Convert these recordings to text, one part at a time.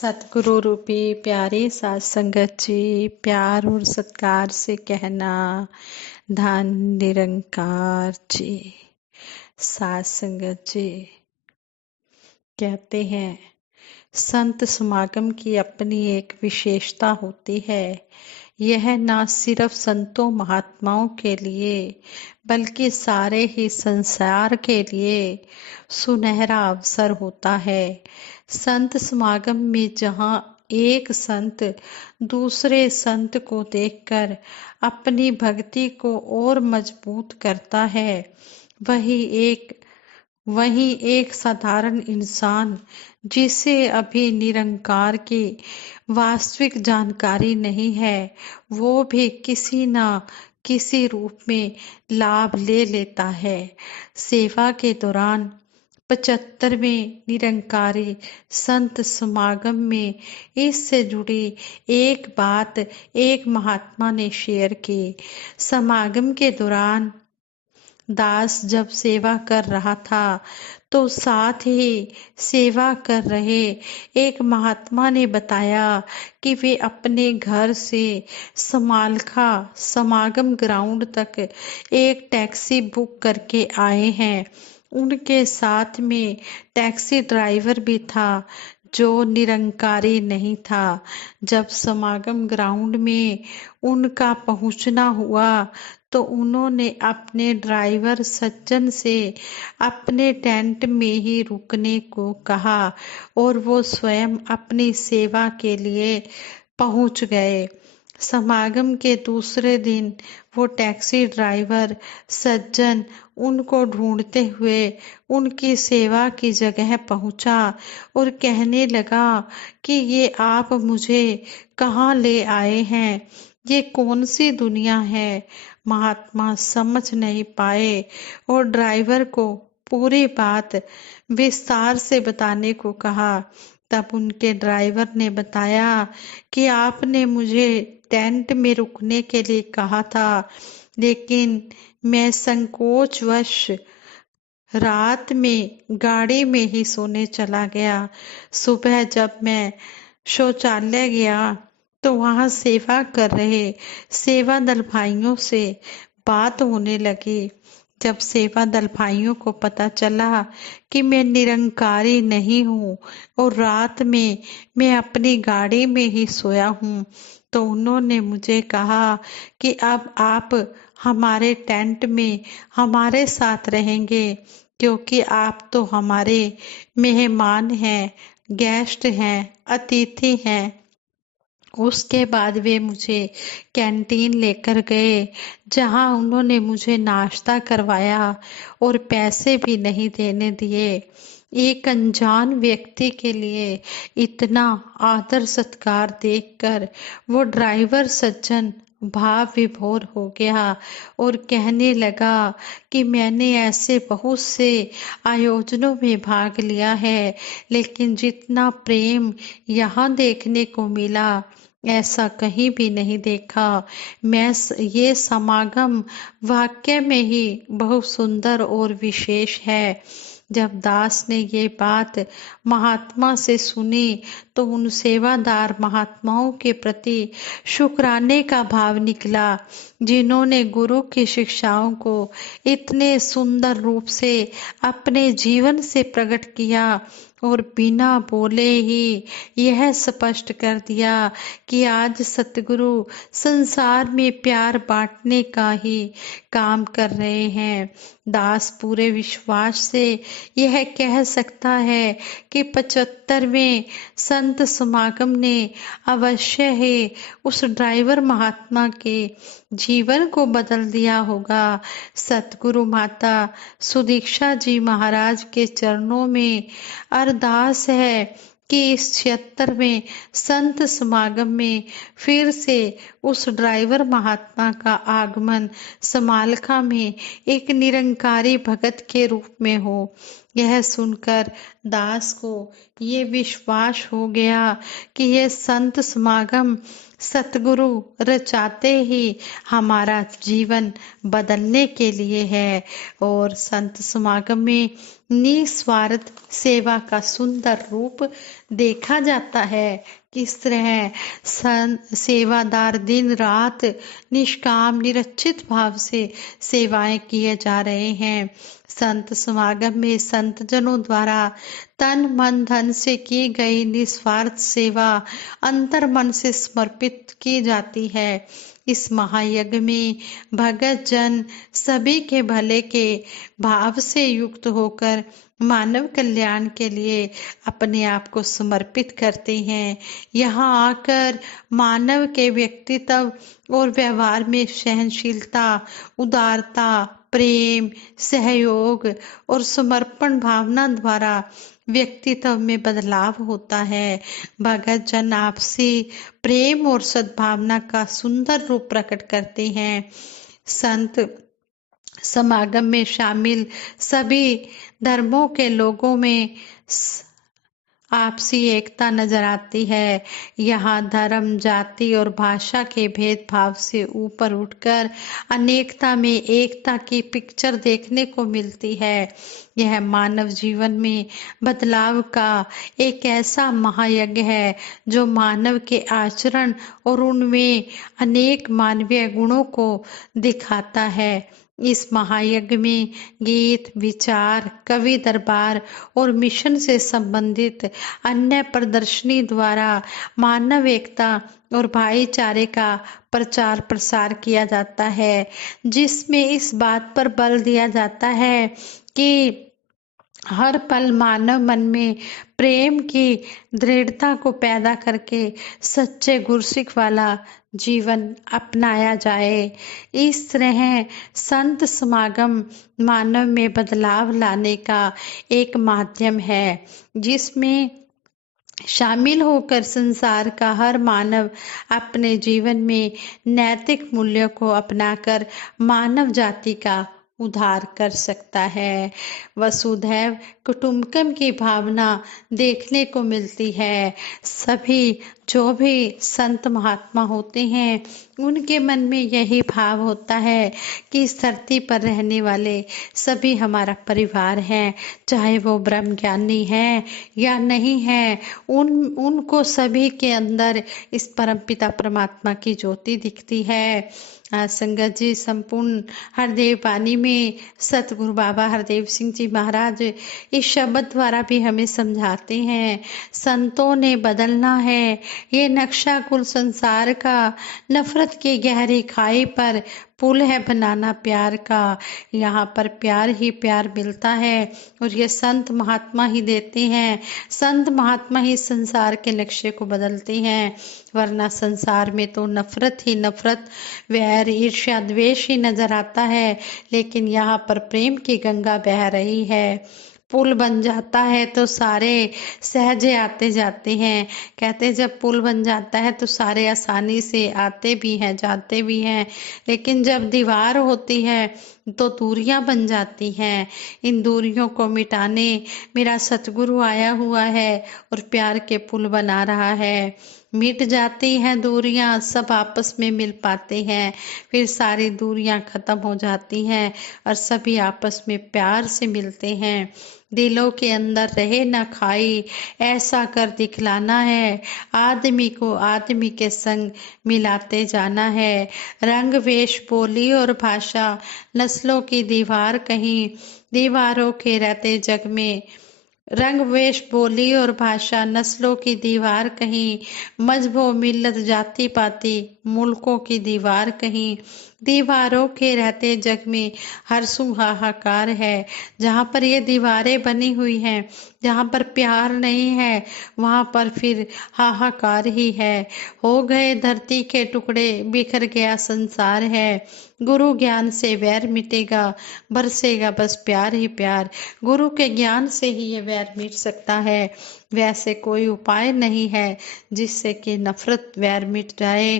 सतगुरु रूपी प्यारी साध संगत जी, प्यार और सत्कार से कहना, धन निरंकार जी। साध संगत जी कहते हैं, संत समागम की अपनी एक विशेषता होती है। यह न सिर्फ संतों महात्माओं के लिए बल्कि सारे ही संसार के लिए सुनहरा अवसर होता है। संत समागम में जहाँ एक संत दूसरे संत को देखकर अपनी भक्ति को और मजबूत करता है, वहीं एक साधारण इंसान जिसे अभी निरंकार की वास्तविक जानकारी नहीं है, वो भी किसी न किसी रूप में लाभ ले लेता है। सेवा के दौरान 75वें निरंकारी संत समागम में इससे जुड़ी एक बात एक महात्मा ने शेयर की। समागम के दौरान दास जब सेवा कर रहा था तो साथ ही सेवा कर रहे एक महात्मा ने बताया कि वे अपने घर से समालखा समागम ग्राउंड तक एक टैक्सी बुक करके आए हैं। उनके साथ में टैक्सी ड्राइवर भी था जो निरंकारी नहीं था। जब समागम ग्राउंड में उनका पहुंचना हुआ तो उन्होंने अपने ड्राइवर सज्जन से अपने टेंट में ही रुकने को कहा और वो स्वयं अपनी सेवा के लिए पहुंच गए। समागम के दूसरे दिन वो टैक्सी ड्राइवर सज्जन उनको ढूंढते हुए उनकी सेवा की जगह पहुंचा और कहने लगा कि ये आप मुझे कहाँ ले आए हैं, ये कौन सी दुनिया है। महात्मा समझ नहीं पाए और ड्राइवर को पूरी बात विस्तार से बताने को कहा। तब उनके ड्राइवर ने बताया कि आपने मुझे टेंट में रुकने के लिए कहा था, लेकिन मैं संकोचवश रात में गाड़ी में ही सोने चला गया। सुबह जब मैं शौचालय गया तो वहां सेवा कर रहे सेवा दल भाइयों से बात होने लगी। जब सेवा दल भाइयों को पता चला कि मैं निरंकारी नहीं हूँ और रात में मैं अपनी गाड़ी में ही सोया हूँ, तो उन्होंने मुझे कहा कि अब आप हमारे टेंट में हमारे साथ रहेंगे, क्योंकि आप तो हमारे मेहमान हैं, गेस्ट हैं, अतिथि हैं। उसके बाद वे मुझे कैंटीन लेकर गए, जहां उन्होंने मुझे नाश्ता करवाया और पैसे भी नहीं देने दिए। एक अनजान व्यक्ति के लिए इतना आदर सत्कार देखकर वो ड्राइवर सज्जन भाव विभोर हो गया और कहने लगा कि मैंने ऐसे बहुत से आयोजनों में भाग लिया है, लेकिन जितना प्रेम यहाँ देखने को मिला ऐसा कहीं भी नहीं देखा। ये समागम वाकई में ही बहुत सुंदर और विशेष है। जब दास ने ये बात महात्मा से सुनी तो उन सेवादार महात्माओं के प्रति शुक्राने का भाव निकला, जिन्होंने गुरु की शिक्षाओं को इतने सुंदर रूप से अपने जीवन से प्रकट किया और बिना बोले ही यह स्पष्ट कर दिया कि आज सतगुरु संसार में प्यार बांटने का ही काम कर रहे हैं। दास पूरे विश्वास से यह कह सकता है कि 75वें संत समागम ने अवश्य ही उस ड्राइवर महात्मा के जीवन को बदल दिया होगा। सतगुरु माता सुदीक्षा जी महाराज के चरणों में अरदास है कि इस 76वें संत समागम में फिर से उस ड्राइवर महात्मा का आगमन समालखा में एक निरंकारी भगत के रूप में हो। यह सुनकर दास को ये विश्वास हो गया कि यह संत समागम सतगुरु रचाते ही हमारा जीवन बदलने के लिए है। और संत समागम में निस्वार्थ सेवा का सुंदर रूप देखा जाता है। किस तरह सेवादार दिन रात निष्काम निरचित भाव से सेवाएं किए जा रहे हैं। संत समागम में संत जनों द्वारा तन मन धन से की गई निस्वार्थ सेवा अंतर मन से समर्पित की जाती है। इस महायज्ञ में भगत जन सभी के भले के भाव से युक्त होकर मानव कल्याण के लिए अपने आप को समर्पित करते हैं। यहाँ आकर मानव के व्यक्तित्व और व्यवहार में सहनशीलता, उदारता, प्रेम, सहयोग और समर्पण भावना द्वारा व्यक्तित्व में बदलाव होता है। भगत जन आपसी प्रेम और सद्भावना का सुंदर रूप प्रकट करते हैं। संत समागम में शामिल सभी धर्मों के लोगों में आपसी एकता नजर आती है। यहाँ धर्म, जाति और भाषा के भेदभाव से ऊपर उठकर अनेकता में एकता की पिक्चर देखने को मिलती है। यह मानव जीवन में बदलाव का एक ऐसा महायज्ञ है जो मानव के आचरण और उनमें अनेक मानवीय गुणों को दिखाता है। इस महायज्ञ में गीत, विचार, कवि दरबार और मिशन से संबंधित अन्य प्रदर्शनी द्वारा मानव एकता और भाईचारे का प्रचार प्रसार किया जाता है, जिसमें इस बात पर बल दिया जाता है कि हर पल मानव मन में प्रेम की दृढ़ता को पैदा करके सच्चे गुरसिख वाला जीवन अपनाया जाए। इस तरह संत समागम मानव में बदलाव लाने का एक माध्यम है, जिसमें शामिल होकर संसार का हर मानव अपने जीवन में नैतिक मूल्यों को अपनाकर मानव जाति का उद्धार कर सकता है। वसुधैव कुटुंबकम की भावना देखने को मिलती है। सभी जो भी संत महात्मा होते हैं उनके मन में यही भाव होता है कि इस धरती पर रहने वाले सभी हमारा परिवार हैं, चाहे वो ब्रह्म ज्ञानी हैं या नहीं हैं। उनको सभी के अंदर इस परमपिता परमात्मा की ज्योति दिखती है। संगत जी, संपूर्ण हरदेव वाणी में सतगुरु बाबा हरदेव सिंह जी महाराज इस शब्द द्वारा भी हमें समझाते हैं, संतों ने बदलना है ये नक्शा कुल संसार का, नफरत की गहरी खाई पर पुल है बनाना प्यार का। यहाँ पर प्यार ही प्यार मिलता है और ये संत महात्मा ही देते हैं। संत महात्मा ही संसार के नक्शे को बदलते हैं, वरना संसार में तो नफरत ही नफरत, वैर, ईर्ष्या, द्वेष ही नजर आता है। लेकिन यहाँ पर प्रेम की गंगा बह रही है। पुल बन जाता है तो सारे सहजे आते जाते हैं। कहते जब पुल बन जाता है तो सारे आसानी से आते भी हैं, जाते भी हैं। लेकिन जब दीवार होती है तो दूरियां बन जाती हैं। इन दूरियों को मिटाने मेरा सतगुरु आया हुआ है और प्यार के पुल बना रहा है। मिट जाती हैं दूरियां, सब आपस में मिल पाते हैं, फिर सारी दूरियां खत्म हो जाती हैं और सभी आपस में प्यार से मिलते हैं। दिलों के अंदर रहे न खाई, ऐसा कर दिखलाना है। आदमी को आदमी के संग मिलाते जाना है। रंग, वेश, बोली और भाषा नस्लों की दीवार कहीं, दीवारों के रहते जग में। रंग, वेश, बोली और भाषा नस्लों की दीवार कहीं, मजहबों, मिल्लत, जाति पाति मुल्कों की दीवार कहीं। दीवारों के रहते जग में हरसू हाहाकार है। जहाँ पर ये दीवारें बनी हुई हैं, जहाँ पर प्यार नहीं है, वहाँ पर फिर हाहाकार ही है। हो गए धरती के टुकड़े, बिखर गया संसार है। गुरु ज्ञान से वैर मिटेगा, बरसेगा बस प्यार ही प्यार। गुरु के ज्ञान से ही ये वैर मिट सकता है। वैसे कोई उपाय नहीं है जिससे कि नफरत वैर मिट जाए।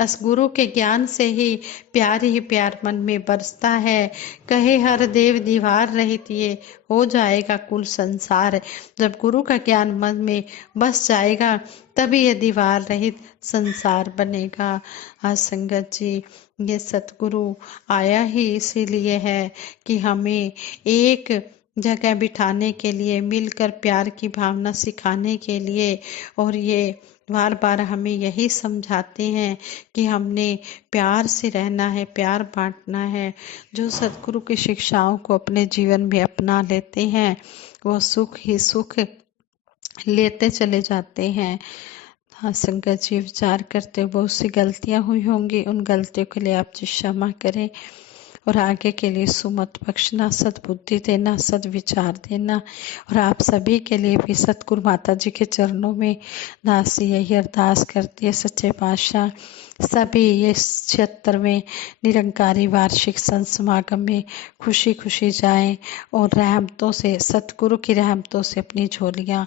बस गुरु के ज्ञान से ही प्यार मन में बरसता है। कहे हर देव दीवार रहित ये हो जाएगा कुल संसार। जब गुरु का ज्ञान मन में बस जाएगा तभी ये दीवार रहित संसार बनेगा। हाँ संगत जी, ये सतगुरु आया ही इसीलिए है कि हमें एक जगह बिठाने के लिए, मिलकर प्यार की भावना सिखाने के लिए, और ये बार बार हमें यही समझाते हैं कि हमने प्यार से रहना है, प्यार बांटना है। जो सतगुरु की शिक्षाओं को अपने जीवन में अपना लेते हैं वो सुख ही सुख लेते चले जाते हैं। हाँ संगत जी, विचार करते हुए बहुत सी गलतियां हुई होंगी, उन गलतियों के लिए आप जी क्षमा करें और आगे के लिए सुमत बख्शना, सद्बुद्धि देना, सद्विचार देना। और आप सभी के लिए भी सतगुरु माता जी के चरणों में दासी यही अरदास करती है, सच्चे पातशाह सभी ये 76वें निरंकारी वार्षिक संत समागम में खुशी खुशी जाएं और रहमतों से, सतगुरु की रहमतों से अपनी झोलियां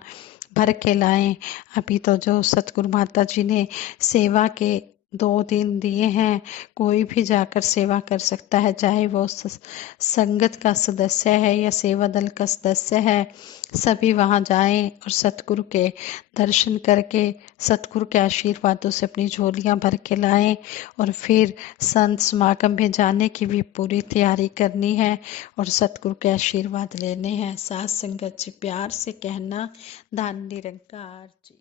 भर के लाएं। अभी तो जो सतगुरु माता जी ने सेवा के 2 दिन दिए हैं, कोई भी जाकर सेवा कर सकता है, चाहे वो संगत का सदस्य है या सेवा दल का सदस्य है। सभी वहां जाएं और सतगुरु के दर्शन करके सतगुरु के आशीर्वादों से अपनी झोलियां भर के लाएं और फिर संत समागम में जाने की भी पूरी तैयारी करनी है और सतगुरु के आशीर्वाद लेने हैं। साथ संगत जी, प्यार से कहना, धन निरंकार जी।